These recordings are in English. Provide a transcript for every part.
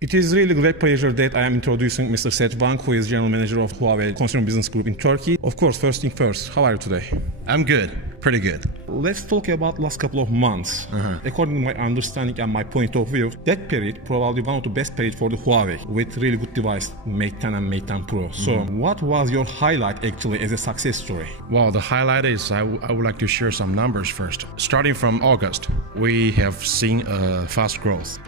It is really great pleasure that I am introducing Mr. Seth Wang, who is General Manager of Huawei Consumer Business Group in Turkey. Of course, first thing first, how are you today? I'm good, pretty good. Let's talk about last couple of months. According to my understanding and my point of view, that period probably one of the best period for the Huawei with really good device, Mate 10 and Mate 10 Pro. So what was your highlight actually as a success story? Well, the highlight is I would like to share some numbers first. Starting from August, we have seen a fast growth.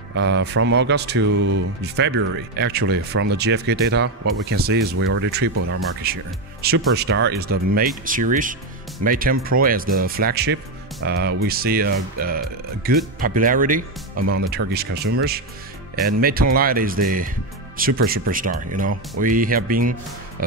From August to February, actually, from the GfK data, what we can see is we already tripled our market share. Superstar is the Mate series, Mate 10 Pro as the flagship. We see a good popularity among the Turkish consumers, and Mate 10 Lite is the superstar. You know, we have been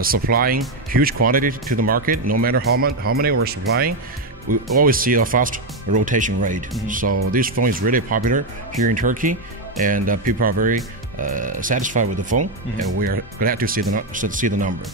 supplying huge quantity to the market. No matter how many we're supplying, we always see a fast rotation rate. So this phone is really popular here in Turkey, and people are very satisfied with the phone, and we are glad to see the number.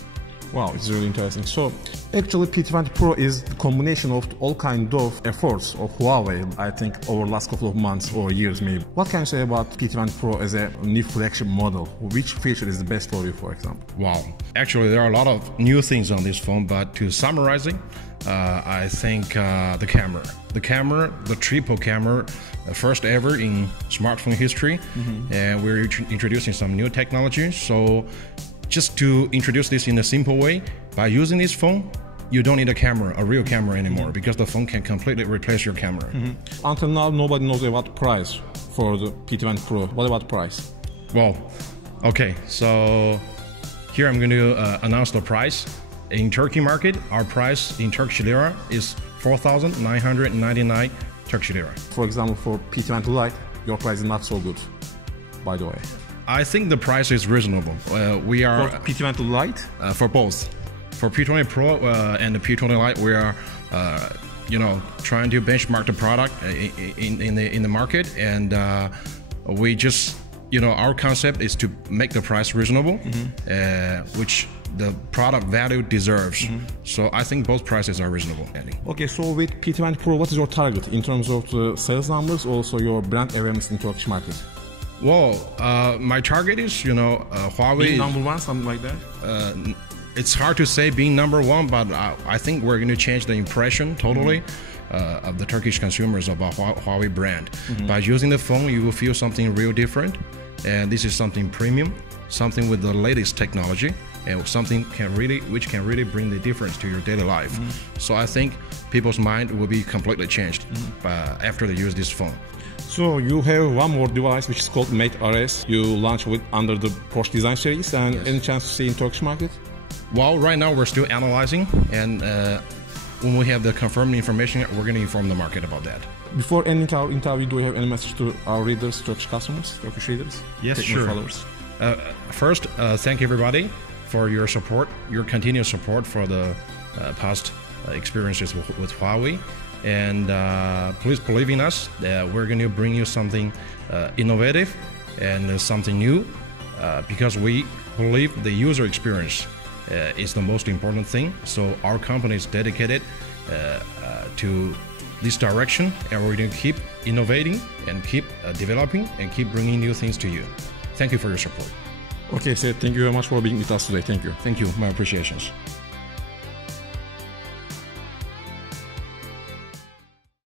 Wow, it's really interesting. So actually P20 Pro is the combination of all kind of efforts of Huawei, I think, over the last couple of months or years maybe. What can you say about P20 Pro as a new flagship model? Which feature is the best for you, for example? Wow, actually there are a lot of new things on this phone, but to summarizing, I think the camera, the triple camera, first ever in smartphone history, and we're introducing some new technology. So just to introduce this in a simple way, by using this phone, you don't need a real camera anymore, because the phone can completely replace your camera. Until now, nobody knows about the price for the P20 Pro. What about the price? Well, okay, so here I'm going to announce the price. In Turkey market, our price in Turkish lira is 4,999 Turkish lira. For example, for P20 Lite, your price is not so good, by the way. I think the price is reasonable. We are for P20 Lite? For both. For P20 Pro and the P20 Lite, we are trying to benchmark the product in the market, and we just, our concept is to make the price reasonable, which the product value deserves. So I think both prices are reasonable. Okay, so with P20 Pro, what is your target in terms of the sales numbers, also your brand awareness in Turkish market? Well, my target is, Huawei. Being number one, something like that? It's hard to say being number one, but I think we're going to change the impression totally of the Turkish consumers about Huawei brand. By using the phone, you will feel something real different, and this is something premium, something with the latest technology, and something which can really bring the difference to your daily life. So I think people's mind will be completely changed after they use this phone. So you have one more device which is called Mate RS. You launched under the Porsche design series, and any chance to see in Turkish market? Well, right now we're still analyzing, and when we have the confirmed information, we're going to inform the market about that. Before ending our interview, do you have any message to our readers, Turkish customers, Turkish readers? Yes, sure. Followers? First, thank everybody for your support, your continuous support for the past experiences with Huawei. And please believe in us that we're going to bring you something innovative and something new, because we believe the user experience is the most important thing. So our company is dedicated to this direction, and we're going to keep innovating and keep developing and keep bringing new things to you. Thank you for your support. Okay, Seth, thank you very much for being with us today. Thank you. Thank you. My appreciations.